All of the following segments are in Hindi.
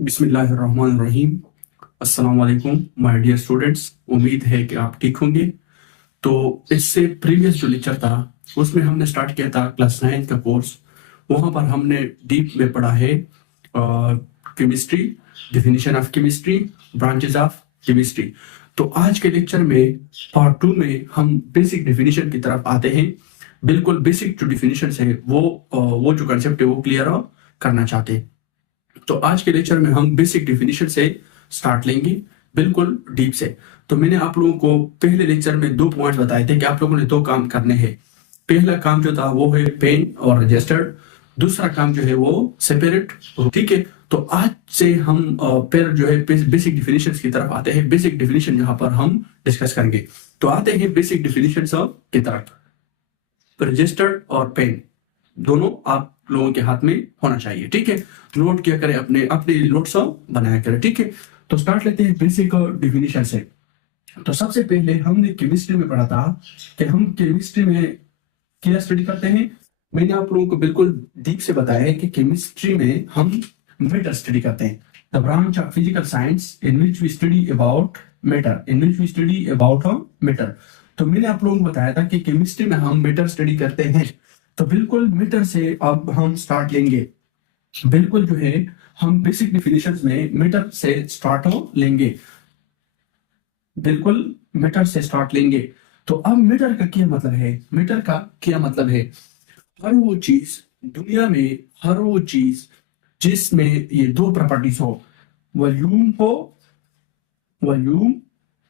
बिस्मिल्लाहिर्रहमानिर्रहीम। अस्सलाम वालेकुम माय डियर स्टूडेंट्स। उम्मीद है कि आप ठीक होंगे। तो इससे प्रीवियस जो लेक्चर था उसमें हमने स्टार्ट किया था क्लास 9 का कोर्स। वहाँ पर हमने डीप में पढ़ा है chemistry, definition of chemistry, branches of chemistry. तो आज के लेक्चर में पार्ट 2 में हम बेसिक डिफिनीशन की तरफ आते हैं। बिल्कुल बेसिक जो डिफिनीशन है वो जो कंसेप्ट है वो क्लियर करना चाहते हैं। तो आज के लेक्चर में हम बेसिक डिफिनीशन से स्टार्ट लेंगे, बिल्कुल डीप से। तो मैंने आप लोगों को पहले लेक्चर में 2 पॉइंट्स बताए थे कि आप लोगों ने 2 काम करने हैं। पहला काम जो था वो है पेन और रजिस्टर्ड, दूसरा काम जो है वो सेपरेट। ठीक है, तो आज से हम फिर जो है बेसिक डिफिनीशन की तरफ आते हैं। बेसिक डिफिनीशन यहाँ पर हम डिस्कस करेंगे। तो आते हैं बेसिक डिफिनीशन की तरफ। रजिस्टर्ड और पेन दोनों आप लोगों के हाथ में होना चाहिए। ठीक है, नोट किया करें, अपने अपने नोट्स बनाया करें। ठीक है, तो स्टार्ट लेते हैं बेसिक डिफिनीशन से। तो सबसे पहले हमने केमिस्ट्री में पढ़ा था कि हम केमिस्ट्री में क्या स्टडी करते हैं। मैंने आप लोगों को बिल्कुल डीप से बताया है कि केमिस्ट्री में हम मैटर स्टडी करते हैं। The branch of physical science in which we study about matter, matter. तो मैंने आप लोगों को बताया था कि केमिस्ट्री में हम मैटर स्टडी करते हैं। तो बिल्कुल मैटर से अब हम स्टार्ट लेंगे। बिल्कुल जो है हम बेसिक डिफिनीशंस में मैटर से स्टार्ट लेंगे। बिल्कुल मैटर से स्टार्ट लेंगे। तो अब मैटर का क्या मतलब है? मैटर का क्या मतलब है? हर वो चीज दुनिया में, हर वो चीज जिसमें ये 2 प्रॉपर्टीज हो, वॉल्यूम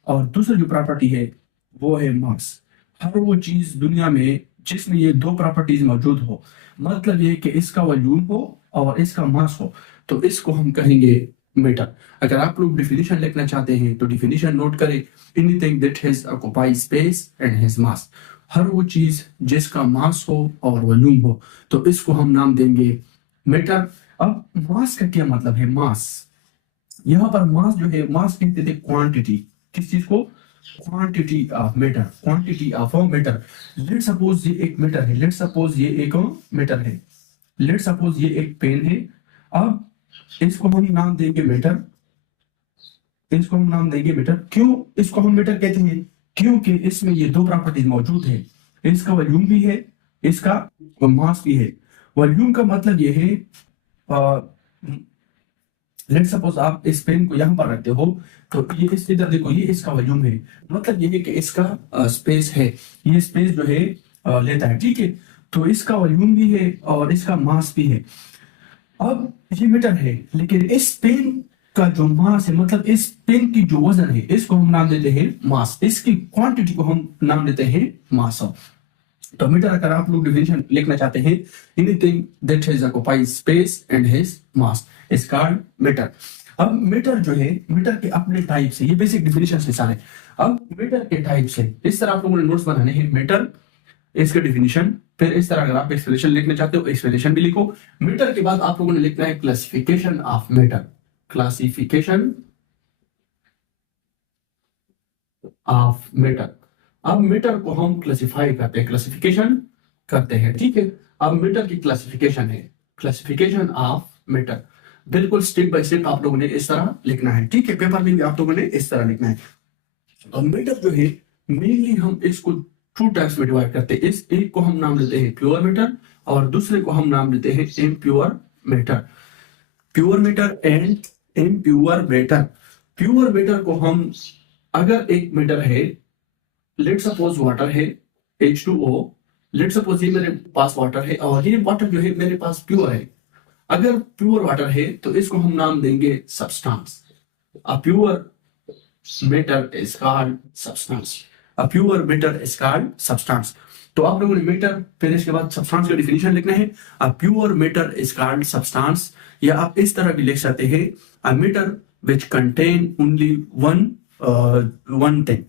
और दूसरी जो प्रॉपर्टी है वो है मास। हर वो चीज दुनिया में जिसमें ये 2 प्रॉपर्टीज मौजूद हो, मतलब ये कि इसका वॉल्यूम हो और इसका मास हो, तो इसको हम कहेंगे मैटर। अगर आप लोग डिफिनीशन लिखना चाहते हैं तो डिफिनीशन नोट करें। Anything that has occupied space and has mass. हर वो चीज जिसका मास हो और वॉल्यूम हो, तो इसको हम नाम देंगे मैटर। अब मास का क्या मतलब है? मास, यहाँ पर मास जो है, मास कहते थे क्वांटिटी। किस चीज को? Quantity of matter, quantity of matter. Let suppose ये एक मैटर है, लेट सपोज ये एक मैटर है, लेट सपोज ये एक पेन है। अब इसको हम नाम देंगे मैटर, इसको हम नाम देंगे मैटर। क्यों इसको हम मैटर कहते हैं? क्योंकि इसमें ये 2 प्रॉपर्टीज मौजूद है, इसका वॉल्यूम भी है, इसका मास भी है। वॉल्यूम का मतलब ये है, लेट सपोज आप इस पेन को यहाँ पर रखते हो, तो ये इस इधर देखो, ये इसका वॉल्यूम है, मतलब ये है कि इसका स्पेस है, ये स्पेस जो है लेता है। ठीक है, तो इसका वॉल्यूम भी है और इसका मास भी है। अब ये मीटर है, लेकिन इस पेन का जो मास है, मतलब इस पेन की जो वजन है, इसको हम नाम देते हैं मास। इसकी क्वांटिटी को हम नाम देते हैं मास। तो मीटर अगर आप लोग डिफिनेशन लिखना चाहते हैं, anything that has occupied space and has mass is called matter. अब मीटर जो है, मीटर के अपने टाइप से, ये बेसिक डिफिनेशन से सारे। अब मीटर के टाइप से इस तरह आप लोगों ने नोट्स बनाने हैं। मीटर, इसका डिफिनेशन, फिर इस तरह अगर आप एक्सप्लेनेशन लिखना चाहते हो एक्सप्लेनेशन भी लिखो। मीटर के बाद आप लोगों ने लिखना है classification of matter, classification of matter. अब मीटर को हम क्लासिफाई करते हैं, क्लासिफिकेशन करते हैं। ठीक है, अब मीटर की क्लासिफिकेशन है, क्लासिफिकेशन ऑफ मीटर। बिल्कुल स्टेप बाय स्टेप आप लोगों ने इस तरह लिखना है। ठीक है, पेपर में भी आप लोगों ने इस तरह लिखना है। अब मीटर जो है, मेनली हम इसको 2 टाइप्स में डिवाइड करते हैं। इस एक को हम नाम देते हैं प्योर मीटर और दूसरे को हम नाम देते हैं impure matter. Pure matter and impure matter. Pure matter को हम, अगर एक मीटर है, लेट सपोज वाटर है H2O, लेट सपोज ये मेरे पास वाटर है और ये वाटर जो है मेरे पास प्योर है। अगर प्योर वाटर है तो इसको हम नाम देंगे substance. A pure matter is called substance, a pure matter is called substance. तो आप लोगों ने मेटर, फिर इसके बाद सब्सटेंस का डिफिनेशन लिखना है। A pure matter is called substance, या आप इस तरह भी लिख सकते हैं, a matter which contain only one thing.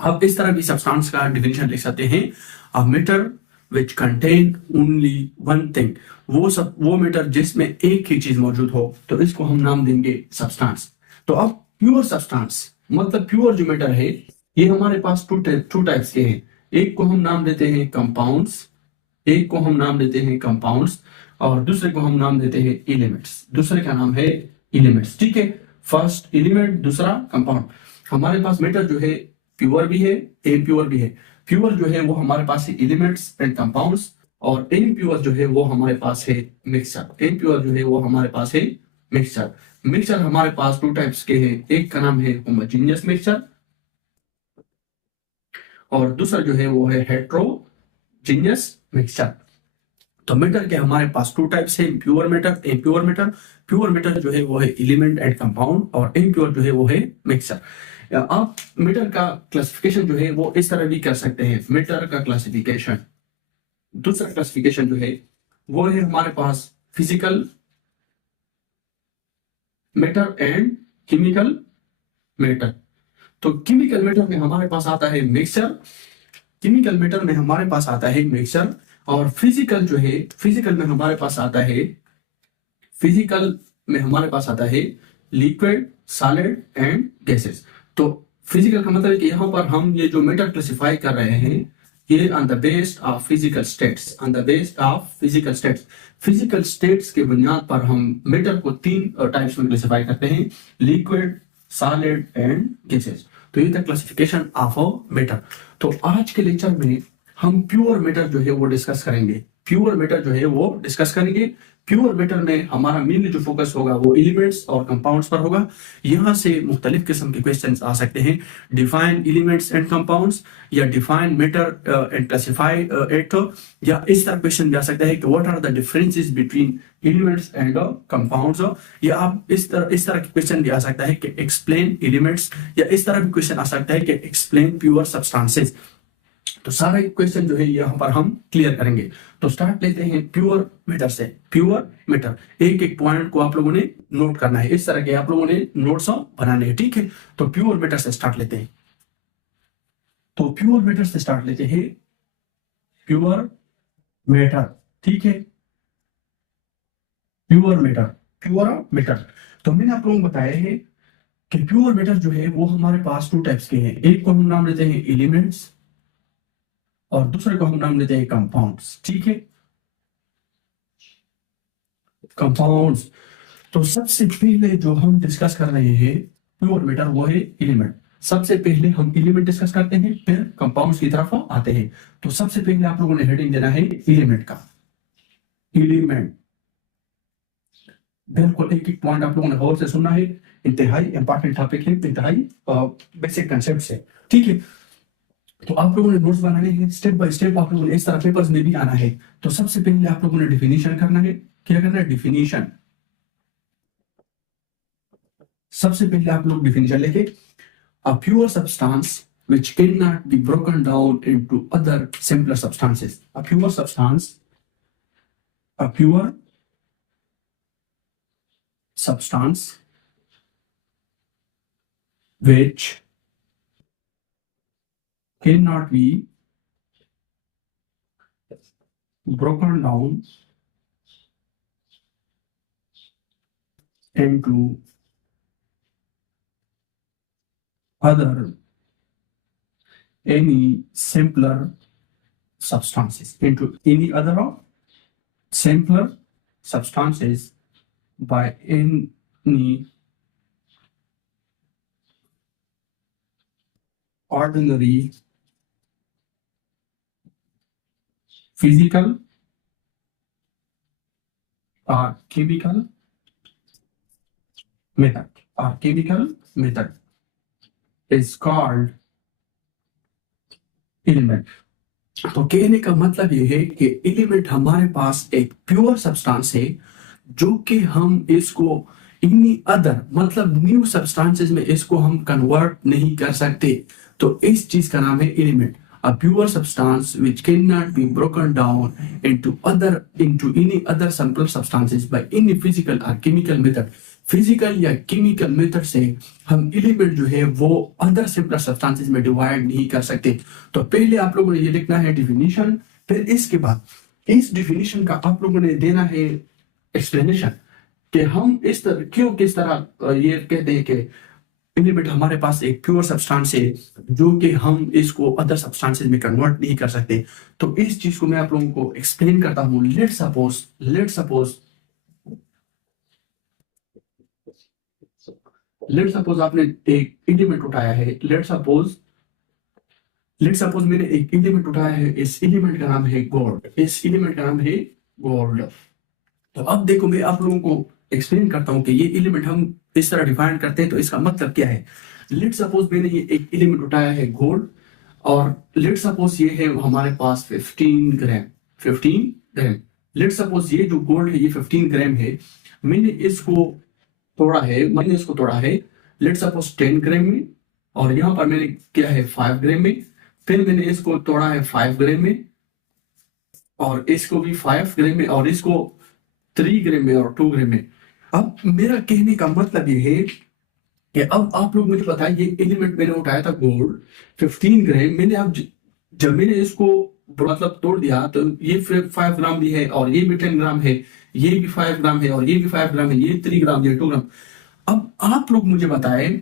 आप इस तरह भी सब्सटेंस का डिफिनेशन लिख सकते हैं, a matter which contain only one thing. वो मेटर जिसमें एक ही चीज मौजूद हो, तो इसको हम नाम देंगे सब्सटेंस। तो अब प्योर सब्सटेंस मतलब प्योर जो मेटर है, ये हमारे पास टू टाइप्स के हैं। एक को हम नाम देते हैं कंपाउंड्स, एक को हम नाम देते हैं कंपाउंड्स और दूसरे को हम नाम देते हैं एलिमेंट्स। दूसरे का नाम है एलिमेंट्स, ठीक है। फर्स्ट एलिमेंट, दूसरा कंपाउंड। हमारे पास मेटर जो है प्योर भी है, इम्प्योर भी है। प्योर जो है वो हमारे पास है एलिमेंट्स एंड कंपाउंड्स, और इम्प्योर जो है वो हमारे पास है मिक्सचर। इम्प्योर जो है वो हमारे पास है मिक्सचर। मिक्सचर हमारे पास टू टाइप्स के हैं, एक का नाम है होमोजेनियस मिक्सचर और दूसरा जो है वो है हेट्रोजीनियस मिक्सचर। तो मेटर के हमारे पास टू टाइप्स है, pure matter, impure matter. Pure matter जो है वो है एलिमेंट एंड कंपाउंड, और इम्प्योर जो है वो है मिक्सचर। आप मेटर का क्लासिफिकेशन जो है वो इस तरह भी कर सकते हैं। मेटर का क्लासिफिकेशन, दूसरा क्लासिफिकेशन जो है वो है हमारे पास physical matter and chemical matter. तो केमिकल मेटर में हमारे पास आता है मिक्सचर, केमिकल मेटर में हमारे पास आता है मिक्सचर, और फिजिकल जो है, फिजिकल में हमारे पास आता है, फिजिकल में हमारे पास आता है लिक्विड, सॉलिड एंड गैसेस। तो फिजिकल का मतलब है कि यहाँ पर हम ये जो मेटर क्लासिफाई कर रहे हैं ये on the based of physical states, on the based of physical states. Physical states के बुनियाद पर हम मेटर को तीन टाइप्स में क्लासिफाई करते हैं, लिक्विड, सॉलिड एंड गैसेस। तो ये था क्लासिफिकेशन ऑफ अ मेटर। तो आज के लेक्चर में हम प्योर मेटर जो है वो डिस्कस करेंगे, प्योर मेटर जो है वो डिस्कस करेंगे। प्योर मेटर में हमारा मेनली जो फोकस होगा वो एलिमेंट्स और कंपाउंड्स पर होगा। यहाँ से मुख्तलिफ किस्म के क्वेश्चंस आ सकते हैं, डिफाइन एलिमेंट्स एंड कंपाउंड्स, या define matter and classify it, या इस तरह क्वेश्चन भी आ सकता है कि what are the differences between elements and compounds, या आप इस तरह के क्वेश्चन भी आ सकता है कि एक्सप्लेन एलिमेंट्स, या इस तरह भी क्वेश्चन आ सकता है कि एक्सप्लेन प्योर सब्सटेंसेस। तो सारा क्वेश्चन जो है यहाँ पर हम क्लियर करेंगे। तो स्टार्ट लेते हैं प्योर मेटर से। प्योर मेटर, एक एक पॉइंट को आप लोगों ने नोट करना है, इस तरह के आप लोगों ने नोट्स बनाने हैं, ठीक है। तो प्योर मेटर से स्टार्ट लेते हैं। तो प्योर मेटर से स्टार्ट लेते हैं, प्योर मेटर, ठीक है। Pure matter, pure matter. तो मैंने आप लोगों को बताया है कि प्योर मेटर जो है वो हमारे पास टू टाइप्स के हैं, एक को हम नाम लेते हैं एलिमेंट्स और दूसरे को हम नाम लेते हैं कंपाउंड्स, ठीक है। कंपाउंड्स। तो सबसे पहले जो हम डिस्कस कर रहे हैं प्योर मेटर वो है एलिमेंट। सबसे पहले हम एलिमेंट डिस्कस करते हैं, फिर कंपाउंड्स की तरफ आते हैं। तो सबसे पहले आप लोगों ने हेडिंग देना है एलिमेंट का। एलिमेंट, बिल्कुल एक एक पॉइंट आप लोगों ने गौर से सुनना है, इंतहाई इंपॉर्टेंट टॉपिक है, इंतहाई बेसिक कंसेप्ट है, ठीक है। तो आप लोगों ने नोट्स बनाने हैं, स्टेप बाय स्टेप आप लोगों ने इस तरह पेपर्स में भी आना है। तो सबसे पहले आप लोगों ने डिफिनीशन करना है। क्या करना है? डिफिनीशन। सबसे पहले आप लोग डिफिनीशन लेके, a pure substance which cannot be broken down into other simpler substances. A pure substance, a pure substance which cannot be broken down into other any simpler substances, into any other simpler substances by any ordinary physical or chemical method, or chemical method is called element. तो कहने का मतलब ये है कि एलिमेंट हमारे पास एक प्योर सब्सटेंस है जो कि हम इसको इनी अदर मतलब न्यू सब्सटेंसेस में इसको हम कन्वर्ट नहीं कर सकते। तो इस चीज का नाम है element. A pure substance which cannot be broken down into any other simpler substances by any physical or chemical method. Physical या केमिकल मेथड से हम एलिमेंट जो है वो अदर सिंपलर सब्सटेंसेस में डिवाइड नहीं कर सकते। तो पहले आप लोगों ने ये लिखना है डिफिनीशन, फिर इसके बाद इस डिफिनीशन का आप लोगों ने देना है एक्सप्लेनेशन कि हम इस तरह क्यों किस तरह ये कहते हैं कि एलिमेंट हमारे पास एक प्योर सब्सटेंस है जो कि हम इसको अदर सब्सटेंसेस में कन्वर्ट नहीं कर सकते। तो इस चीज को मैं आप लोगों को एक्सप्लेन करता हूं। लेट सपोज लेट सपोज आपने एक एलिमेंट उठाया है, लेट सपोज मैंने एक एलिमेंट उठाया है, इस एलिमेंट का नाम है गोल्ड, इस एलिमेंट का नाम है गोल्ड। तो अब देखो मैं आप लोगों को एक्सप्लेन करता हूं कि ये एलिमेंट हम इस तरह डिफाइन करते हैं तो इसका मतलब क्या है। लेट सपोज मैंने ये एक एलिमेंट उठाया है गोल्ड, और लेट सपोज ये है हमारे पास 15 ग्राम, 15 ग्राम। लेट सपोज ये जो गोल्ड है ये 15 ग्राम है, मैंने इसको तोड़ा है लेट सपोज 10 ग्राम में, और यहाँ पर मैंने किया है 5 ग्राम में, फिर मैंने इसको तोड़ा है 5 ग्राम में, और इसको भी 5 ग्राम में, और इसको 3 ग्राम में और 2 ग्राम में। अब मेरा कहने का मतलब ये है कि अब आप लोग मुझे बताइए, ये एलिमेंट मैंने उठाया था गोल्ड 15 ग्राम, मैंने अब जब मैंने इसको मतलब तोड़ दिया तो ये फिर 5 ग्राम भी है, और ये भी 10 ग्राम है, ये भी 5 ग्राम है, और ये भी 5 ग्राम है, ये 3 ग्राम, ये 2 ग्राम। अब आप लोग मुझे बताएं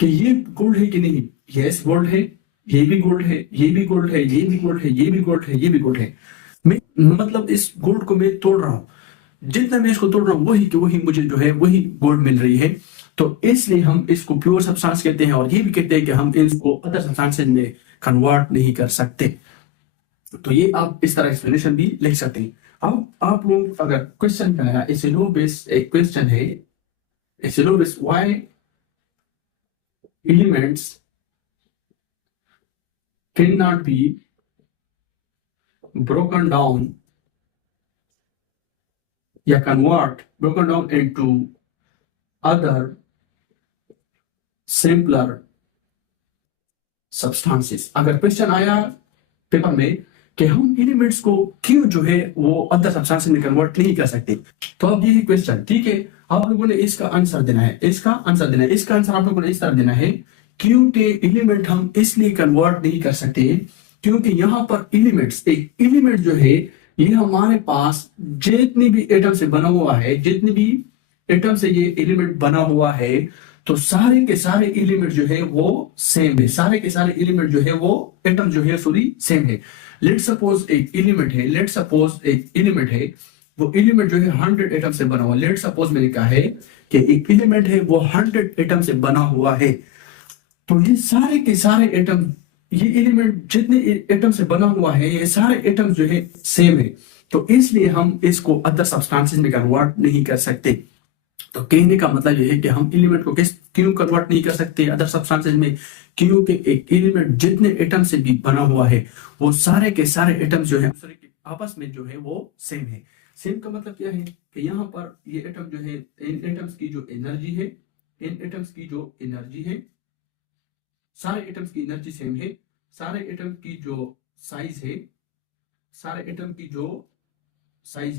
कि ये गोल्ड है कि नहीं। यस गोल्ड है, ये भी गोल्ड है, ये भी गोल्ड है, ये भी गोल्ड है, ये भी गोल्ड है, ये भी गोल्ड है। मैं मतलब इस गोल्ड को मैं तोड़ रहा हूँ, जितना मैं इसको तोड़ रहा हूँ वही कि वही मुझे जो है वही गोल्ड मिल रही है। तो इसलिए हम इसको प्योर सब्सटेंस कहते हैं, और ये भी कहते हैं कि हम इसको अदर सब्सटेंसेस में कन्वर्ट नहीं कर सकते। तो ये आप इस तरह एक्सप्लेनेशन भी लिख सकते हैं। अब आप लोग अगर क्वेश्चन का है, सिलोबस एक क्वेश्चन है, syllabus why elements can not be broken down या broken down into other simpler substances। अगर क्वेश्चन आया पेपर में कि हम एलिमेंट्स को क्यों जो है वो अदर सब्सटेंसेस में कन्वर्ट नहीं कर सकते, तो अब ये क्वेश्चन ठीक है, आप लोगों ने इसका आंसर देना है, इसका आंसर आप लोगों ने इस तरह देना है, क्योंकि एलिमेंट हम इसलिए कन्वर्ट नहीं कर सकते क्योंकि यहाँ पर एलिमेंट्स, एक एलिमेंट जो है ये हमारे पास जितनी भी एटम से बना हुआ है, जितनी भी एटम से ये एलिमेंट बना हुआ है, तो सारे के सारे एलिमेंट जो है वो सेम है, सारे के सारे एलिमेंट जो है वो एटम जो है सॉरी सेम है। लेट सपोज एक एलिमेंट है, वो एलिमेंट जो है 100 एटम से बना हुआ। लेट सपोज मैंने कहा है कि एक एलिमेंट है वो 100 एटम से बना हुआ है, तो ये सारे के सारे एटम, ये एलिमेंट जितने एटम से बना हुआ है ये सारे एटम जो है सेम है, तो इसलिए हम इसको अदर सब्सटेंसेस में कन्वर्ट नहीं कर सकते। तो कहने का मतलब यह है कि हम एलिमेंट को क्यों कन्वर्ट नहीं कर सकते अदर सब्सटेंसेस में, क्योंकि एक एलिमेंट जितने एटम से भी बना हुआ है वो सारे के सारे एटम जो है आपस में जो है वो सेम है। सेम का मतलब क्या है कि यहाँ पर ये एटम जो है, इन एटम्स की जो एनर्जी है, सारे एटम्स की एनर्जी सेम है, सारे एटम की जो साइज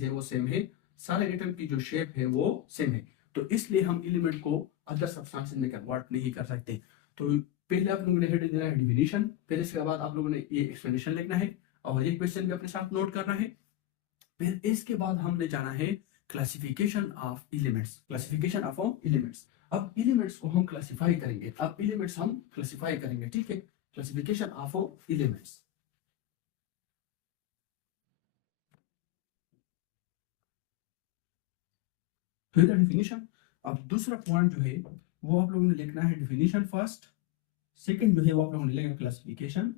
है, वो सेम है, सारे एटम की जो शेप है वो सेम है। तो इसलिए हम एलिमेंट को अदर सब्सटेंसेस में कन्वर्ट नहीं कर सकते। तो पहले आप लोगों ने हेडिंग देना है डिफिनीशन, फिर इसके बाद आप लोगों ने ये एक्सप्लेनेशन लिखना है और ये क्वेश्चन भी अपने साथ नोट करना है। फिर इसके बाद हमने जाना है क्लासिफिकेशन ऑफ एलिमेंट्स। अब एलिमेंट्स को हम क्लासिफाई करेंगे, ठीक है। क्लासिफिकेशन ऑफ एलिमेंट्स, तो ये डिफिनीशन। अब दूसरा पॉइंट जो है वो आप लोगों ने लिखना है डिफिनीशन फर्स्ट, सेकंड जो है वो आप लोगों ने लिखना क्लासिफिकेशन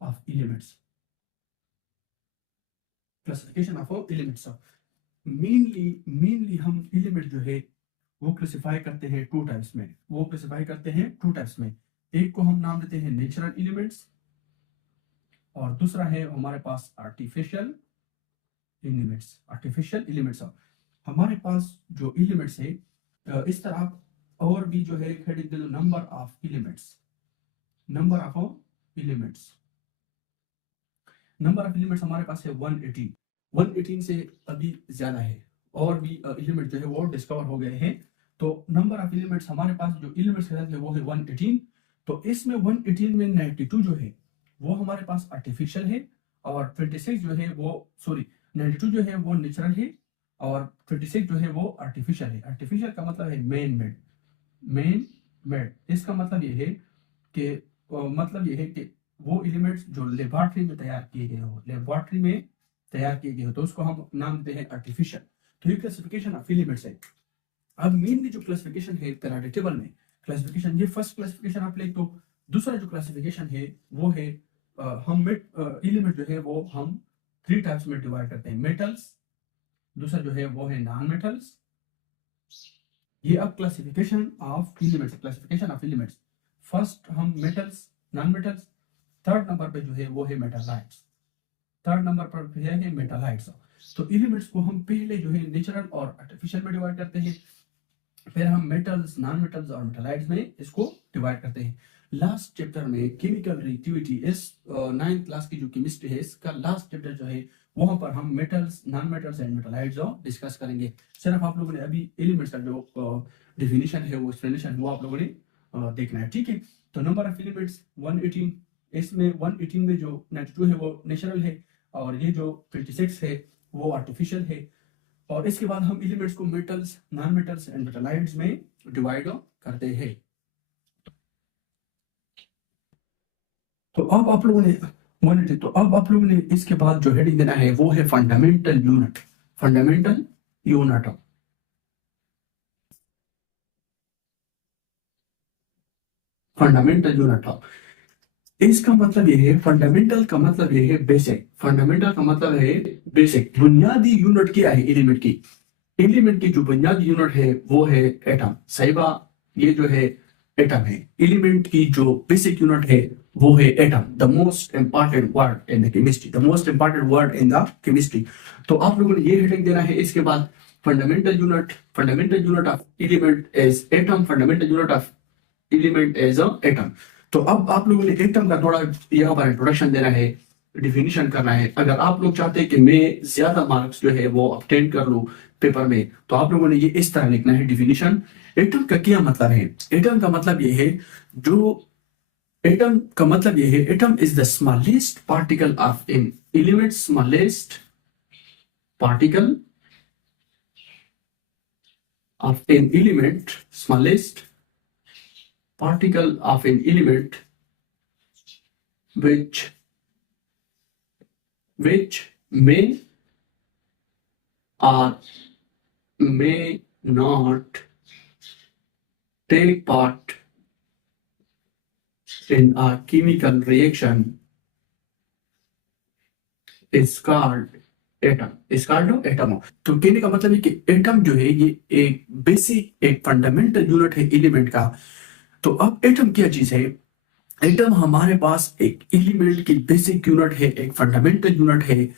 ऑफ एलिमेंट्स। मेनली हम एलिमेंट जो है वो क्लासिफाई करते हैं टू टाइप्स में। एक को हम नाम देते हैं नेचुरल एलिमेंट्स, और दूसरा है हमारे पास आर्टिफिशियल एलिमेंट्स। हमारे पास जो एलिमेंट्स है इस तरह, और भी जो है हेडिंग दे दो number of elements. Number of elements हमारे पास है 118 से अभी ज्यादा है, और भी एलिमेंट जो है वो डिस्कवर हो गए हैं। तो नंबर ऑफ एलिमेंट्स हमारे पास जो एलिमेंट्स है वो है 118। तो इसमें 118 में 92 जो है वो हमारे पास आर्टिफिशियल है, और 26 जो है वो 92 जो है वो नेचुरल है, और 26 जो है वो आर्टिफिशियल है। आर्टिफिशियल का मतलब है मैन मेड। इसका मतलब ये है कि वो एलिमेंट्स जो लेबोरेटरी में तैयार किए गए हो, तो उसको हम नाम देते हैं आर्टिफिशियल। तो ये क्लासिफिकेशन ऑफ एलिमेंट्स है। अब मेनली जो क्लासिफिकेशन है पीरियोडिक टेबल में, क्लासिफिकेशन ये फर्स्ट क्लासिफिकेशन आप ले, तो दूसरा जो क्लासिफिकेशन है वो है हम एलिमेंट जो है वो हम 3 टाइप्स में डिवाइड करते हैं, मेटल्स, दूसरा जो है वो है नॉन मेटल्स। ये अब क्लासिफिकेशन ऑफ एलिमेंट्स, फर्स्ट हम metals, non metals, third number पे जो है वो है मेटालाइट्स, है मेटालाइट्स। तो एलिमेंट्स को हम पहले जो है नेचुरल और आर्टिफिशियल में डिवाइड करते हैं, फिर हम मेटल्स, नॉन मेटल्स और मेटालाइट्स में इसको डिवाइड करते हैं। लास्ट चैप्टर में केमिकल रिएक्टिविटी, इस 9th क्लास की जो केमिस्ट्री है इसका लास्ट चैप्टर जो है वहां पर हम metals, non metals and metalloids discuss करेंगे। सिर्फ आप लोगों ने अभी एलिमेंट्स का जो डेफिनेशन है, वो एक्सप्लेनेशन है, वो आप लोगों ने देखना है, ठीक है। तो नंबर ऑफ एलिमेंट्स 118, इसमें 118 में जो 92 है वो नेचुरल है और ये जो 26 है वो आर्टिफिशियल है। और इसके बाद हम एलिमेंट्स को मेटल्स, नॉन मेटल्स एंड मेटालाइट्स में डिवाइड करते हैं। तो अब आप लोगों ने इसके बाद जो हेडिंग देना है वो है फंडामेंटल यूनिट। इसका मतलब ये है, फंडामेंटल का मतलब ये है बेसिक, बुनियादी यूनिट क्या है एलिमेंट की। एलिमेंट की जो बुनियादी यूनिट है वो है एटम, सही बात, ये जो है एटम है। एलिमेंट की जो बेसिक यूनिट है वो है atom, the most important word in the chemistry, तो आप लोगों ने ये हेडिंग देना है। इसके बाद fundamental unit of element is atom, atom. तो अब आप लोगों ने एटम का थोड़ा यहाँ पर इंट्रोडक्शन देना है, डिफिनीशन करना है। अगर आप लोग चाहते हैं कि मैं ज्यादा मार्क्स जो है वो ऑब्टेन कर लूं पेपर में, तो आप लोगों ने ये इस तरह लिखना है डिफिनीशन। एटम का क्या मतलब है? एटम का मतलब ये है, atom is the smallest particle of an element, smallest particle of an element which may or may not take part in a chemical reaction is called atom. तो कहने का मतलब है कि एटम जो है ये एक बेसिक, एक फंडामेंटल यूनिट है एलिमेंट का। तो अब एटम क्या चीज है? एटम हमारे पास एक एलिमेंट की बेसिक यूनिट है, एक फंडामेंटल यूनिट है,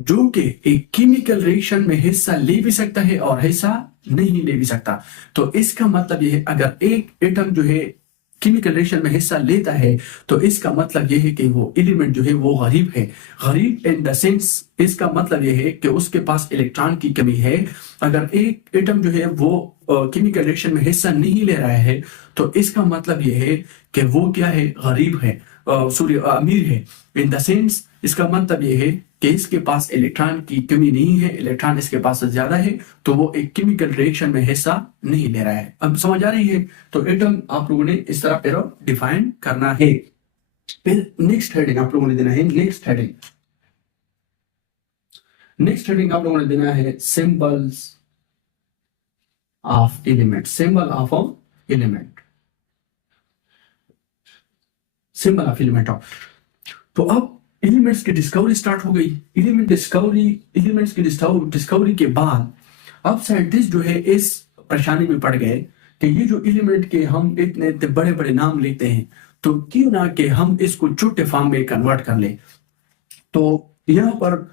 जो कि एक केमिकल रिएक्शन में हिस्सा ले भी सकता है और हिस्सा नहीं ले भी सकता। तो इसका मतलब यह है, अगर एक एटम जो है केमिकल रिएक्शन में हिस्सा लेता है तो इसका मतलब यह है कि वो एलिमेंट जो है वो गरीब है। गरीब इन द सेंस, इसका मतलब यह है कि उसके पास इलेक्ट्रॉन की कमी है। अगर एक एटम जो है वो केमिकल रिएक्शन में हिस्सा नहीं ले रहा है तो इसका मतलब यह है कि वो क्या है? गरीब है, अमीर है। इन द सेंस, इसका मतलब यह है कि इसके पास इलेक्ट्रॉन की कमी नहीं है, इलेक्ट्रॉन इसके पास ज्यादा है, तो वो एक केमिकल रिएक्शन में हिस्सा नहीं ले रहा है। अब समझ आ रही है? तो एटम आप लोगों ने इस तरह फिर डिफाइन करना है। फिर नेक्स्ट हेडिंग आप लोगों ने देना है, नेक्स्ट हेडिंग आप लोगों ने देना है symbols of element, symbol of element. तो अब एलिमेंट्स की डिस्कवरी स्टार्ट हो गई। एलिमेंट्स की डिस्कवरी के बाद अब साइंटिस्ट जो है इस परेशानी में पड़ गए कि ये जो एलिमेंट के हम इतने बड़े बड़े नाम लेते हैं, तो क्यों ना कि हम इसको छोटे फॉर्म में कन्वर्ट कर ले। तो यहाँ पर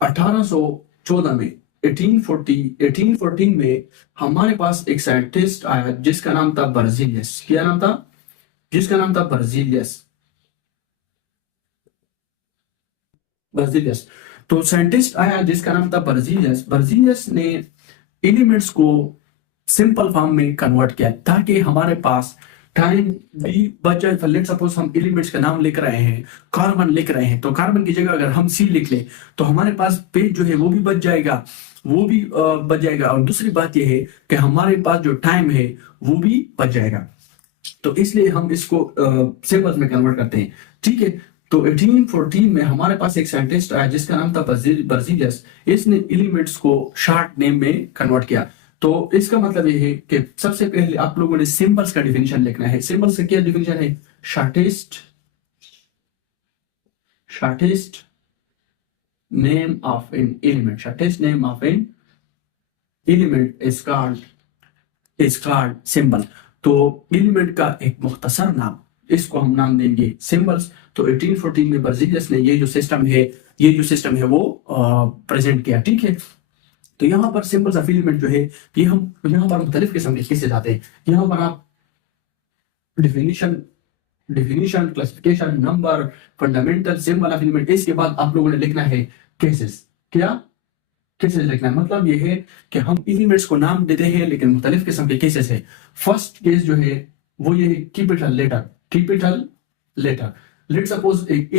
1814 में 1814 में हमारे पास एक साइंटिस्ट आया जिसका नाम था बर्जीलियस। क्या नाम था? जिसका नाम था बर्जीलियस। तो साइंटिस्ट आया जिसका नाम था बर्जीलियस ने एलिमेंट्स को सिंपल फॉर्म में कन्वर्ट किया ताकि हमारे पास टाइम भी बच जाए। लेट्स सपोज हम एलिमेंट्स का नाम लिख रहे हैं, कार्बन लिख रहे हैं, तो कार्बन की जगह अगर हम सी लिख ले तो हमारे पास पेज जो है वो भी बच जाएगा, और दूसरी बात यह है कि हमारे पास जो टाइम है वो भी बच जाएगा। तो इसलिए हम इसको सिंबल्स में कन्वर्ट करते हैं, ठीक है। तो 1814 में हमारे पास एक साइंटिस्ट आया जिसका नाम था बर्जीलियस। इसने एलिमेंट्स को शॉर्ट नेम में कन्वर्ट किया। तो इसका मतलब ये है कि सबसे पहले आप लोगों ने सिंबल्स का डिफिनेशन लिखना है। सिंबल्स का क्या डिफिनेशन है? Shortest name of an element, shortest name of an element is called symbol. तो एलिमेंट का एक मुख्तसर नाम, इसको हम नाम देंगे सिंबल्स। तो 1814 में बर्जीलियस ने ये जो सिस्टम है वो प्रेजेंट किया। ठीक है, तो यहाँ पर सिंबल्स ऑफ एलिमेंट जो है ये हम यहाँ पर मुख्तलिफ किस्म के कैसे जाते हैं। यहाँ पर आप definition, classification, number, fundamental, symbol of element, इसके बाद आप लोगों ने लिखना है केसेस। क्या केसेस लिखना है? मतलब ये है कि हम एलिमेंट्स को नाम देते हैं लेकिन मुख्तलिफ किस्म के केसेस है। फर्स्ट केस जो है वो ये है कैपिटल लेटर। लेट सपोज एक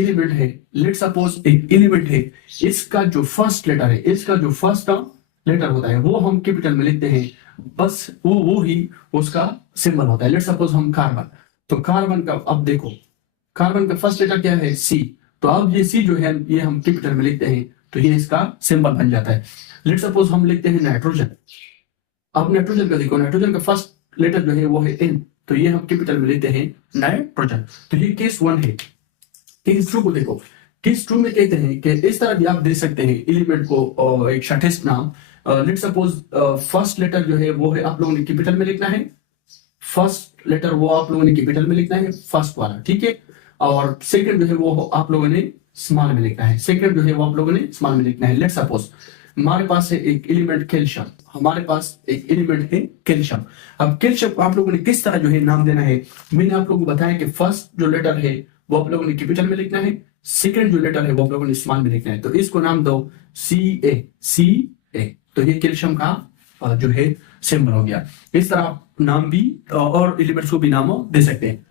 एलिमेंट है, इसका जो फर्स्ट लेटर है, इसका जो फर्स्ट लेटर होता है वो हम कैपिटल में लिखते हैं, बस वो ही उसका सिंबल होता है। लेट सपोज हम कार्बन, तो कार्बन का, अब देखो कार्बन का फर्स्ट लेटर क्या है? सी। तो अब ये सी जो है ये हम कैपिटल में लिखते हैं, तो ये इसका सिंबल बन जाता है। लेट सपोज हम लिखते हैं नाइट्रोजन। अब नाइट्रोजन का देखो, नाइट्रोजन का फर्स्ट लेटर जो है वो है एन, तो ये हम कैपिटल में लेते हैं नाइट्रोजन। तो ये केस 1 है। केस 2 को देखो, केस 2 में कहते हैं कि इस तरह भी आप दे सकते हैं एलिमेंट को एक शॉर्टेस्ट नाम। लेट सपोज फर्स्ट लेटर जो है वो है आप लोगों ने कैपिटल में लिखना है, फर्स्ट लेटर वो आप लोगों ने कैपिटल में लिखना है, फर्स्ट वाला, ठीक है। और सेकंड जो है वो आप लोगों ने स्मॉल में लिखना है, सेकंड जो है वो आप लोगों ने स्मॉल में लिखना है। लेट सपोज हमारे पास है एक एलिमेंट कैल्शियम, अब कैल्शियम को आप लोगों ने किस तरह जो है नाम देना है, मैंने आप लोगों को बताया कि फर्स्ट जो लेटर है वो आप लोगों ने कैपिटल में लिखना है, सेकंड जो लेटर है वो आप लोगों ने स्मॉल में लिखना है। तो इसको नाम दो सी ए। तो ये कैल्शियम का जो है सिंबल हो गया। इस तरह आप नाम भी और एलिमेंट्स को भी नाम दे सकते हैं।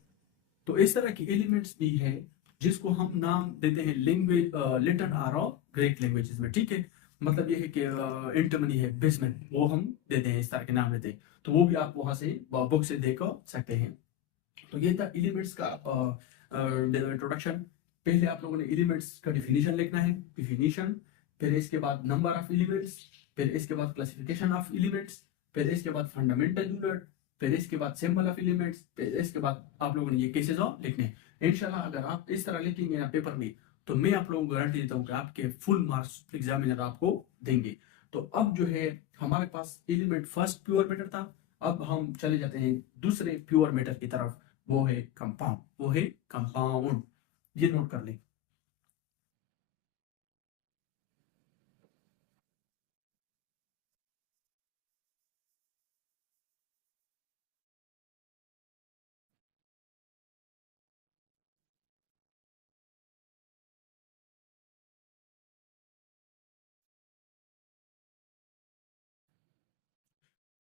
तो इस तरह की एलिमेंट्स भी है जिसको हम नाम देते हैं लैंग्वेज, लैटिन और ग्रीक लैंग्वेजेस में। ठीक है, मतलब ये है कि एंटोनी है, बेसमेंट, वो हम देते हैं, इस तरह के नाम देते हैं। तो वो भी आप वहां से बुक से देख सकते हैं। तो ये था एलिमेंट्स का इंट्रोडक्शन। पहले आप लोगों ने एलिमेंट्स का डिफिनीशन लिखना है, फिर इसके बाद नंबर ऑफ एलिमेंट्स, फिर इसके बाद क्लासिफिकेशन ऑफ एलिमेंट्स, फिर इसके बाद फंडामेंटल यूनिट, फिर इसके बाद सिंबल ऑफ एलिमेंट्स, फिर इसके बाद आप लोगों ने ये केसेस और लिखने हैं। इंशाल्लाह अगर आप इस तरह लिखेंगे ना पेपर में, तो मैं आप लोगों को गारंटी देता हूँ कि आपके फुल मार्क्स एग्जामिनर आपको देंगे। तो अब जो है हमारे पास एलिमेंट फर्स्ट प्योर मैटर था, अब हम चले जाते हैं दूसरे प्योर मैटर की तरफ, वो है कंपाउंड। ये नोट कर लें।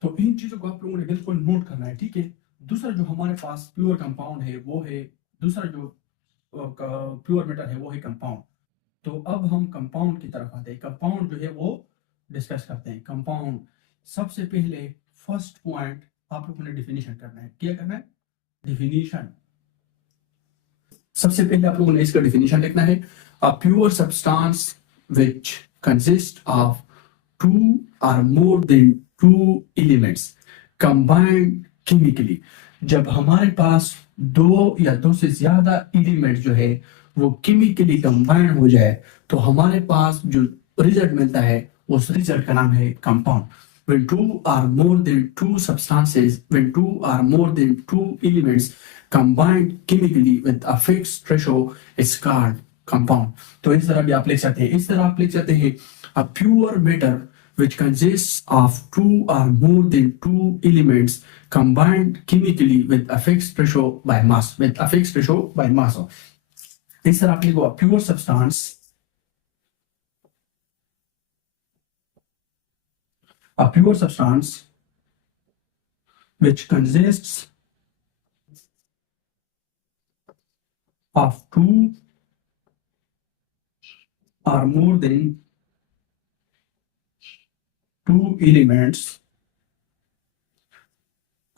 तो इन चीजों को आप लोगों ने बिल्कुल नोट करना है, ठीक है। दूसरा जो हमारे पास प्योर कंपाउंड है वो है, दूसरा जो प्योर मेटल है वो है कंपाउंड। तो अब हम कंपाउंड की तरफ आते हैं। कंपाउंड जो है वो डिस्कस करते हैं। कंपाउंड सबसे पहले फर्स्ट पॉइंट आप लोगों ने डिफिनीशन करना है। क्या करना है? डिफिनीशन। सबसे पहले आप लोगों ने इसका डिफिनीशन लिखना है। A pure substance which consist of two और more than two elements combined chemically. जब हमारे पास दो या दो से ज्यादा एलिमेंट जो है वो केमिकली कंबाइंड हो जाए, तो हमारे पास जो रिजल्ट मिलता है उस रिजल्ट का नाम है compound. when two or more than two substances, when two or more than two elements combined chemically with a fixed ratio is called compound. तो इस तरह भी आप लिख सकते हैं, इस तरह आप लिख सकते हैं a pure matter which consists of two or more than two elements combined chemically with a fixed ratio by mass. इस तरह आप लिखो a pure substance, which consists of two or more than two elements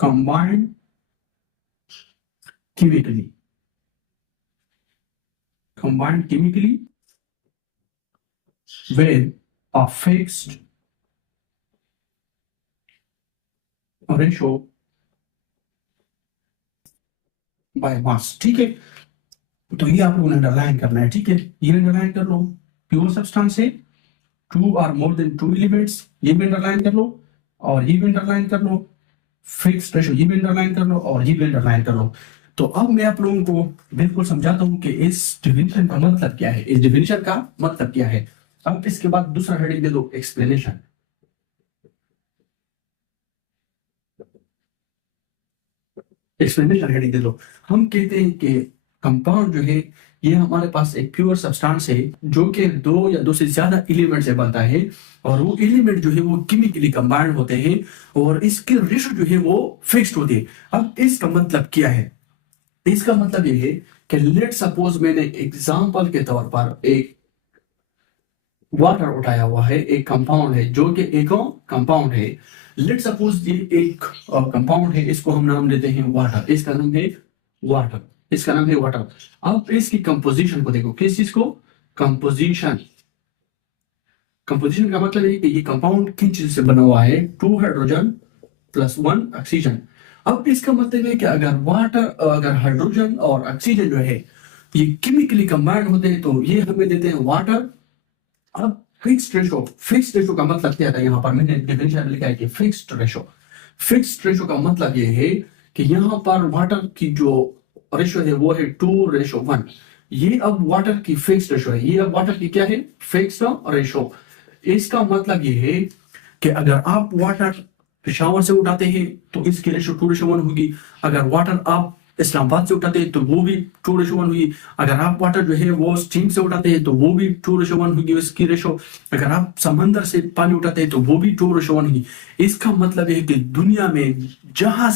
combined chemically combined chemically with a fixed ratio by mass। ठीक है, तो ये आप लोगों ने अंडरलाइन करना है। ठीक है, ये अंडरलाइन कर लो। प्योर सब्सटेंस है, 2 or more than 2 एलिमेंट्स, ये भी अंडरलाइन कर लो, और ये भी अंडरलाइन कर लो। फिक्स्ड रेशियो ये भी अंडरलाइन कर लो, और ये भी अंडरलाइन कर लो। तो अब मैं आप लोगों को बिल्कुल समझाता हूं कि इस डिफिनेशन का मतलब क्या है, इस डिफिनेशन का मतलब क्या है। अब इसके बाद दूसरा हेडिंग दे दो, एक्सप्लेनेशन। एक्सप्लेनेशन हेडिंग दे दो। हम कहते हैं कि कंपाउंड जो है ये हमारे पास एक प्योर सब्सटेंस है जो कि 2 या 2 से ज्यादा एलिमेंट से बनता है, और वो एलिमेंट जो है वो केमिकली कंबाइंड होते हैं, और इसके रेशो जो है वो फिक्स्ड होती है। अब इसका मतलब क्या है? इसका मतलब ये है कि लेट सपोज मैंने एग्जांपल के तौर पर एक वाटर उठाया हुआ है, एक कंपाउंड है जो कि एक कंपाउंड है। लेट सपोज ये एक कंपाउंड है, इसको हम नाम देते हैं वाटर, इसका नाम है वाटर, इसका नाम है वाटर। अब इसकी कंपोजिशन को देखो, किस चीज को? कंपोजिशन। कंपोजिशन का मतलब है कि ये कंपाउंड किन चीज से बना हुआ है? 2 हाइड्रोजन प्लस 1 ऑक्सीजन। अब इसका मतलब है कि अगर हाइड्रोजन और ऑक्सीजन जो है ये केमिकली कंबाइंड होते हैं तो ये हमें देते हैं वाटर। अब फिक्स्ड रेशो का मतलब क्या था? यहाँ पर मैंने डेफिनेशन लिखा है कि फिक्स्ड रेशो का मतलब ये है कि यहाँ पर वाटर की जो रेशो है वो है 2:1। ये अब वाटर की फिक्स्ड रेशो है, ये अब वाटर की क्या है? Fixed ratio. इसका मतलब ये है कि अगर आप वाटर पेशावर से उठाते हैं तो इसकी रेशो 2:1 होगी। अगर वाटर आप इस्लामाबाद से उठाते हैं तो वो भी 2:1 हुई। अगर आप वाटर जो है वो स्टीम से उठाते हैं तो वो भी 2:1 होगी इसकी रेशो। अगर आप समंदर से पानी उठाते हैं तो वो भी 2:1 होगी। इसका मतलब है कि दुनिया में जहां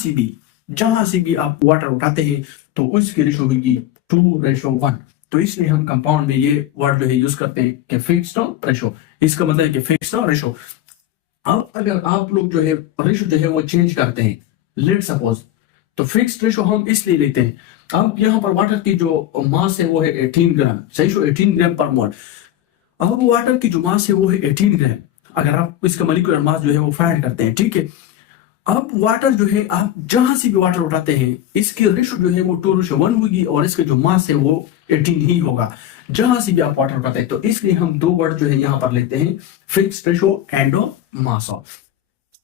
से भी आप वाटर उठाते हैं तो उसकी रेशो होगी 2:1। तो इसलिए हम कंपाउंड में ये वर्ड जो है यूज करते हैं कि फिक्स्ड रेशो। इसका मतलब है कि फिक्स्ड रेशो। अब अगर आप लोग जो है रेशो जो है वो चेंज करते हैं, लेट सपोज, तो फिक्स्ड रेशो हम इसलिए लेते हैं। अब यहाँ पर वाटर की जो मास है वो है 18 ग्राम, सही सो 18 ग्राम पर मोल। अब वाटर की जो मास है वो है 18 ग्राम। अगर आप इसका मॉलिक्यूलर मास जो है वो फाइंड करते हैं, ठीक है। अब वाटर जो है आप जहां से भी वाटर उठाते हैं इसकी रेशो जो है वो 2:1 होगी, और इसका जो मास है वो 18 ही होगा जहां से भी आप वाटर उठाते हैं। तो इसलिए हम 2 वर्ड जो है यहाँ पर लेते हैं, fixed ratio and mass of.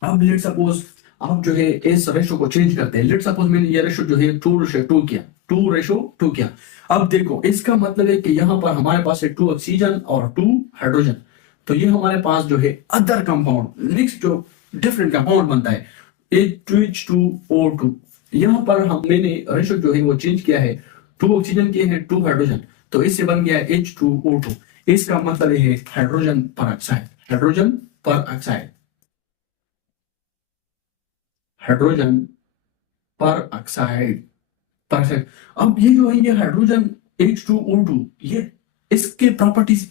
अब लेट सपोज आप जो है इस रेशो को चेंज करते हैं। लेट सपोज मैंने ये रेशो जो है 2:2 किया, 2:2 किया। अब देखो इसका मतलब है कि यहाँ पर हमारे पास है 2 ऑक्सीजन और 2 हाइड्रोजन। तो ये हमारे पास जो है अदर कंपाउंड, नेक्स्ट जो डिफरेंट कंपाउंड बनता है H2O2। यहाँ पर मैंने रेशो जो है वो चेंज किया है, 2 ऑक्सीजन किए हैं 2 हाइड्रोजन, तो इससे बन गया H2O2। इसका मतलब है हाइड्रोजन पर ऑक्साइड, हाइड्रोजन पर ऑक्साइड, हाइड्रोजन पर ऑक्साइड, पर ऑक्साइड। अब ये जो है ये हाइड्रोजन H2O2, ये इसके प्रॉपर्टीज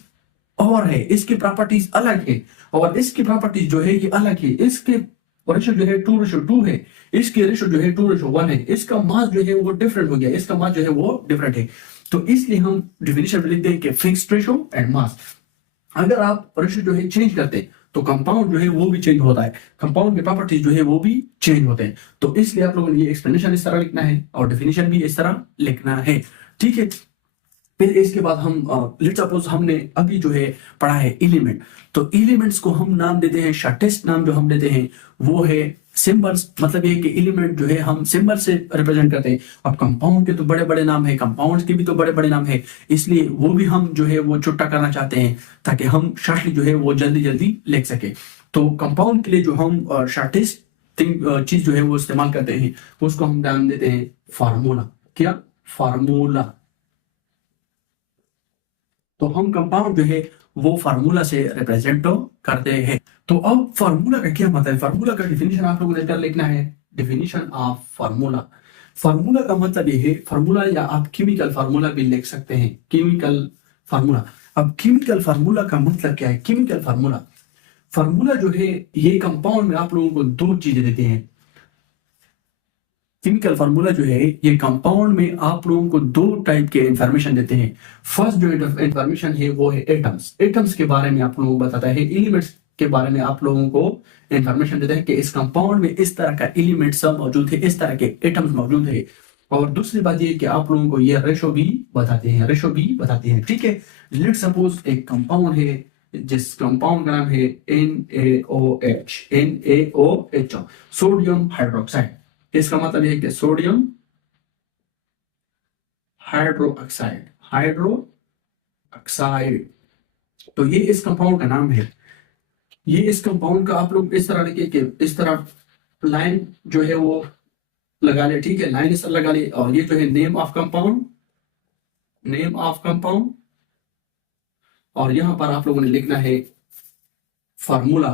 और है, इसकी प्रॉपर्टीज अलग है, और इसकी प्रॉपर्टीज जो है ये अलग है। इसके रेशो जो है 2:2 है, इसके रेशो जो है 2:1 है। इसका मास जो है वो डिफरेंट हो गया, इसका मास जो है वो डिफरेंट है। तो इसलिए हम डिफिनेशन में लिखते हैं कि फिक्स्ड रेशो एंड मास। अगर आप रेशो जो है चेंज करते हैं तो कंपाउंड जो है वो भी चेंज होता है, कंपाउंड के प्रॉपर्टीज जो है वो भी चेंज होते हैं। तो इसलिए आप लोगों ने ये एक्सप्लेनेशन इस तरह लिखना है और डेफिनेशन भी इस तरह लिखना है, ठीक है। फिर इसके बाद हम लेट्स सपोज हमने अभी जो है पढ़ा है एलिमेंट, तो एलिमेंट्स को हम नाम देते हैं, शॉर्टेस्ट नाम जो हम देते हैं वो है सिंबल्स। मतलब ये कि एलिमेंट जो है हम सिंबल से रिप्रेजेंट करते हैं। अब कंपाउंड के तो बड़े बड़े नाम है, कंपाउंड्स के भी तो बड़े बड़े नाम है, इसलिए वो भी हम जो है वो छोटा करना चाहते हैं ताकि हम शॉर्टली जो है वो जल्दी जल्दी लिख सके। तो कंपाउंड के लिए जो हम शॉर्टेस्ट चीज जो है वो इस्तेमाल करते हैं उसको हम नाम देते हैं फार्मूला। क्या? फार्मूला। तो हम कंपाउंड जो है वो फार्मूला से रिप्रेजेंट करते हैं। तो अब फार्मूला का क्या मतलब है? फार्मूला का डिफिनेशन आप लोगों ने क्या लिखना है? Definition of formula. फार्मूला का मतलब ये है, फार्मूला या आप केमिकल फार्मूला भी लिख सकते हैं, केमिकल फार्मूला। अब केमिकल फार्मूला का मतलब क्या है? केमिकल फार्मूला, फार्मूला जो है ये कंपाउंड में आप लोगों को 2 चीजें देते हैं। केमिकल फार्मूला जो है ये कंपाउंड में आप लोगों को दो टाइप के इंफॉर्मेशन देते हैं। फर्स्ट जो इंफॉर्मेशन है वो है एटम्स। एटम्स के बारे में आप लोगों को बताता है, एलिमेंट्स के बारे में आप लोगों को इंफॉर्मेशन देता है कि इस कंपाउंड में इस तरह का एलिमेंट सब मौजूद है, इस तरह के एटम्स मौजूद है। और दूसरी बात ये कि आप लोगों को ये रेशो भी बताते हैं, ठीक है। लेट सपोज एक कंपाउंड है जिस कंपाउंड का नाम है NaOH, सोडियम हाइड्रोक्साइड। इसका मतलब है कि सोडियम हाइड्रोक्साइड। तो ये इस कंपाउंड का नाम है। ये इस कंपाउंड का आप लोग इस तरह लिखिए कि इस तरह लाइन जो है वो लगा ले, ठीक है, लाइन इस तरह लगा ले। और ये जो है नेम ऑफ कंपाउंड, और यहां पर आप लोगों ने लिखना है फार्मूला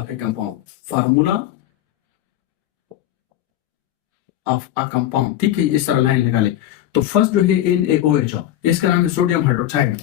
ऑफ अ कंपाउंड, ठीक है, इस तरह लाइन लगा ले। तो फर्स्ट जो है NaOH, इसका नाम है सोडियम हाइड्रोक्साइड।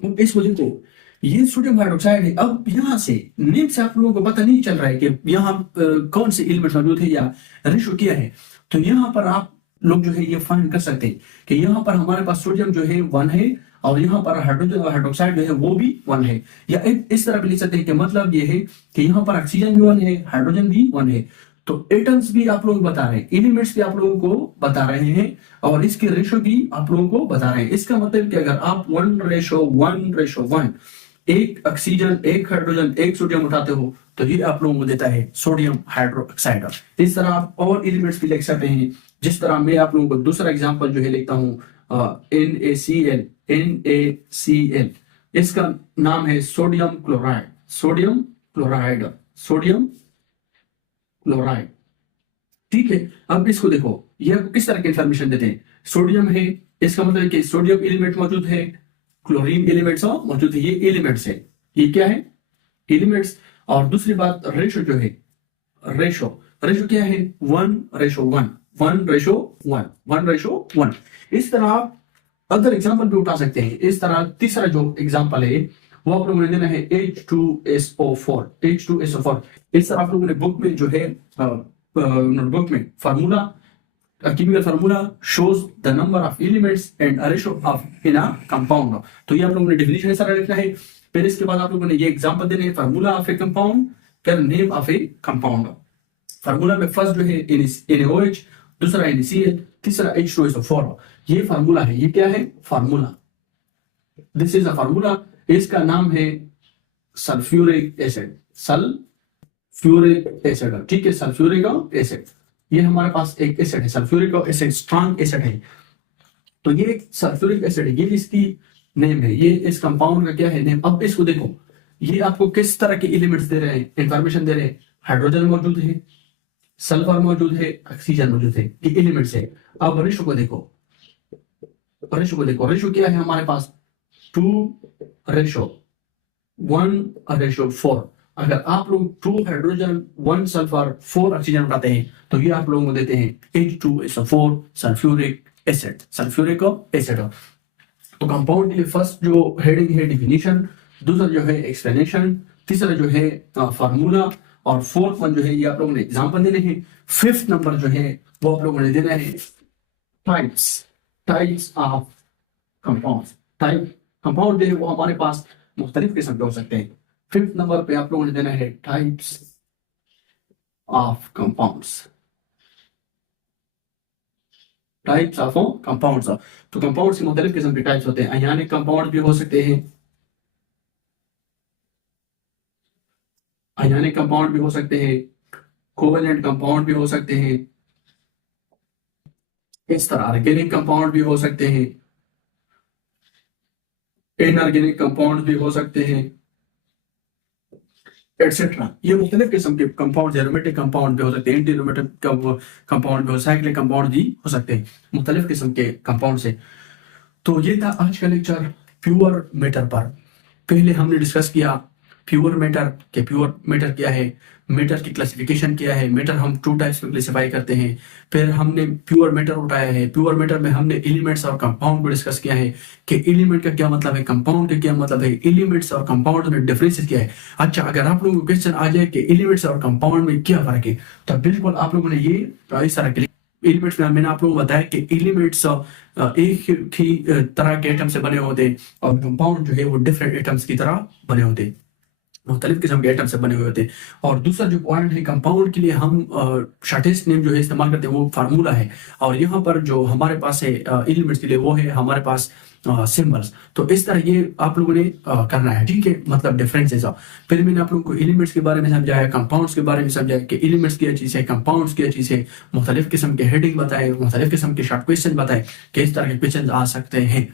अब इस वजह को ये सोडियम हाइड्रोक्साइड है। अब यहाँ से नेम से आप लोगों को पता नहीं चल रहा है कि यहाँ कौन से एलिमेंट मौजूद है या रेशो क्या है। तो यहाँ पर आप लोग जो है ये फाइंड कर सकते हैं कि यहाँ पर हमारे पास सोडियम जो है 1 है और यहाँ पर हाइड्रोक्साइड जो है वो भी 1 है। या इस तरह भी लिख सकते हैं कि मतलब ये है कि यहाँ पर ऑक्सीजन भी 1 है, हाइड्रोजन भी 1 है। तो एटम्स भी आप लोग बता रहे हैं, एलिमेंट्स भी आप लोगों को बता रहे हैं, और इसके रेशो भी आप लोगों को बता रहे हैं। इसका मतलब कि अगर आप 1:1 एक ऑक्सीजन, एक हाइड्रोजन, एक सोडियम उठाते हो तो ये आप लोगों को देता है सोडियम हाइड्रोक्साइड। इस तरह आप और एलिमेंट्स भी लिख सकते हैं। जिस तरह मैं आप लोगों को दूसरा एग्जांपल जो है लिखता हूं NaCl, इसका नाम है सोडियम क्लोराइड, ठीक है। अब इसको देखो, ये किस तरह की इंफॉर्मेशन देते हैं। सोडियम है, इसका मतलब है कि सोडियम एलिमेंट मौजूद है, क्लोरीन एलिमेंट्स मौजूद है। ये एलिमेंट्स है, ये क्या है, एलिमेंट्स। और दूसरी बात रेशो जो है, रेशो क्या है, 1:1। इस तरह आप अदर एग्जांपल भी उठा सकते हैं। इस तरह तीसरा जो एग्जांपल है वो आप लोगों ने देना है H2SO4। इस तरह आप लोगों ने बुक में जो है नोटबुक में formula, chemical formula shows the number of elements and a ratio of in a compound। तो ये आप लोगों ने डेफिनेशन सारा लिखना है। फिर इसके बाद आप लोगों ने ये एग्जांपल देने हैं, फार्मूला ऑफ ए कंपाउंड, फिर name of A compound. Formula में फर्स्ट जो है NaOH, दूसरा NaCl, तीसरा H2SO4। ये फार्मूला है। ये क्या है, formula, this is a formula. इसका नाम है सल्फ्यूरिक एसिड, ठीक है, सल्फ्यूरिक एसिड। ये हमारे पास एक एसिड है, सल्फ्यूरिक एसिड, स्ट्रॉन्ग एसिड है। तो ये सल्फ्यूरिक एसिड है, ये इसकी नेम है। ये इस कंपाउंड का क्या है, नेम। अब इसको देखो, ये आपको किस तरह के एलिमेंट्स दे रहे हैं, इंफॉर्मेशन दे रहे हैं। हाइड्रोजन मौजूद है, सल्फर मौजूद है, ऑक्सीजन मौजूद है, ये एलिमेंट्स है। अब रेशो को देखो, रेशो क्या है हमारे पास, 2:1:4। अगर आप लोग 2 हाइड्रोजन, 1 सल्फर, 4 ऑक्सीजन उठाते हैं तो ये आप लोगों को देते हैं H2SO4 सल्फ्यूरिक एसिड। तो कंपाउंड के लिए फर्स्ट जो हेडिंग है डिफिनीशन, दूसरा जो है एक्सप्लेनेशन, तीसरा जो है फार्मूला, और फोर्थ वन जो है ये आप लोगों ने एग्जांपल देने हैं। फिफ्थ नंबर जो है वो आप लोगों ने देना है टाइप्स ऑफ कंपाउंड्स। कंपाउंड जो है वो हमारे पास मुख्तलिफ किस्म के हो सकते हैं। फिफ्थ नंबर पे आप लोगों ने देना है टाइप्स ऑफ कंपाउंड्स। तो कंपाउंड्स की मुख्तलिफ किस्म के टाइप्स होते हैं। आयनिक कंपाउंड भी हो सकते हैं, कोवेलेंट कंपाउंड भी हो सकते हैं, इस तरह ऑर्गेनिक कंपाउंड भी हो सकते हैं, इनऑर्गेनिक कंपाउंड भी हो सकते हैं, एटसेट्रा। ये मुख्तलिफ किस्म के कंपाउंड, एरोमेटिक कंपाउंड भी हो सकते हैं, एंटी एरोमेटिक कंपाउंड भी हो, साइक्लिक कंपाउंड भी हो सकते हैं, मुख्तलिफ किस्म के कंपाउंड से। तो ये था आज का लेक्चर प्योर मैटर पर। पहले हमने डिस्कस किया प्योर मैटर क्या है, मैटर की क्लासिफिकेशन क्या है। मैटर हम 2 टाइप्स में क्लासिफाई करते हैं। फिर हमने प्योर मैटर उठाया है। प्योर मैटर में हमने एलिमेंट्स और कंपाउंड को डिस्कस किया है कि एलिमेंट का क्या मतलब है, कंपाउंड का क्या मतलब है, एलिमेंट्स और कंपाउंड में डिफरेंसेस क्या है। अच्छा, अगर आप लोगों को क्वेश्चन आ जाए कि एलिमेंट्स और कंपाउंड में क्या फर्क है, तो बिल्कुल आप लोगों ने ये इस तरह एलिमेंट्स में मैंने आप लोगों को बताया कि एलिमेंट्स एक ही तरह के एटम से बने होते हैं और कंपाउंड जो है वो डिफरेंट एटम्स की तरह बने होते हैं, मुख्तलिफ किस्म के एटम से बने हुए होते हैं। और दूसरा जो पॉइंट है, कंपाउंड के लिए हम शॉर्टेस्ट नेम जो है इस्तेमाल करते हैं वो फार्मूला है, और यहाँ पर जो हमारे पास है एलिमेंट्स के लिए वो है हमारे पास सिंबल्स। तो इस तरह ये आप लोगों ने करना है, ठीक है, मतलब डिफरेंसेस। फिर मैंने आप लोगों को एलिमेंट्स के बारे में समझाया, कंपाउंड्स के बारे में समझाया कि एलिमेंट्स क्या चीज़ है, कंपाउंड्स क्या चीज़ है, मुख्तलिफ किस्म के हेडिंग बताए, मुख्तलिफ किस्म के शॉर्ट क्वेश्चन बताए कि इस तरह के क्वेश्चन आ सकते हैं।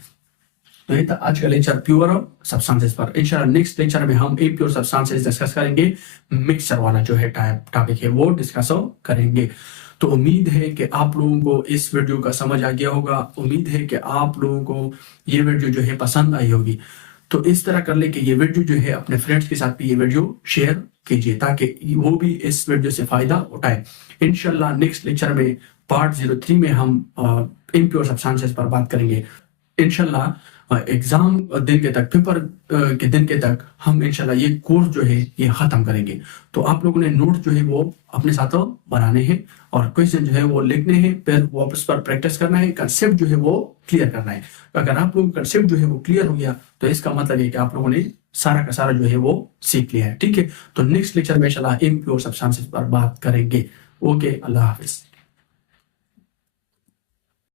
तो ये था आज का लेक्चर प्योर सब्सटेंसेस पर। इंशाल्लाह नेक्स्ट लेक्चर में हम इम्प्योर सब्सटेंसेस डिस्कस करेंगे, मिक्सचर वाला जो है टॉपिक है वो डिस्कस करेंगे। तो उम्मीद है कि आप लोगों को इस वीडियो का समझ आ गया होगा, उम्मीद है कि आप लोगों को ये वीडियो जो है पसंद आई होगी। तो इस तरह कर ले कि ये वीडियो जो है अपने फ्रेंड्स के साथ भी ये वीडियो शेयर कीजिए ताकि वो भी इस वीडियो से फायदा उठाए। इंशाल्लाह नेक्स्ट लेक्चर में पार्ट 03 में हम इम्प्योर सब्सटेंसेस पर बात करेंगे। इंशाल्लाह एग्जाम दिन के तक, पेपर के दिन के तक हम इंशाल्लाह ये कोर्स जो है ये खत्म करेंगे। तो आप लोगों ने नोट जो है वो अपने साथ बनाने हैं और क्वेश्चन जो है वो लिखने हैं, फिर वापस पर प्रैक्टिस करना है, कंसेप्ट जो है वो क्लियर करना है। अगर आप लोगों का कंसेप्ट जो है वो क्लियर हो गया तो इसका मतलब है कि आप लोगों ने सारा का सारा जो है वो सीख लिया है, ठीक है। तो नेक्स्ट लेक्चर में इंशाल्लाह इम्प्योर सब्सटेंसेस पर बात करेंगे। ओके, अल्लाह हाफिज।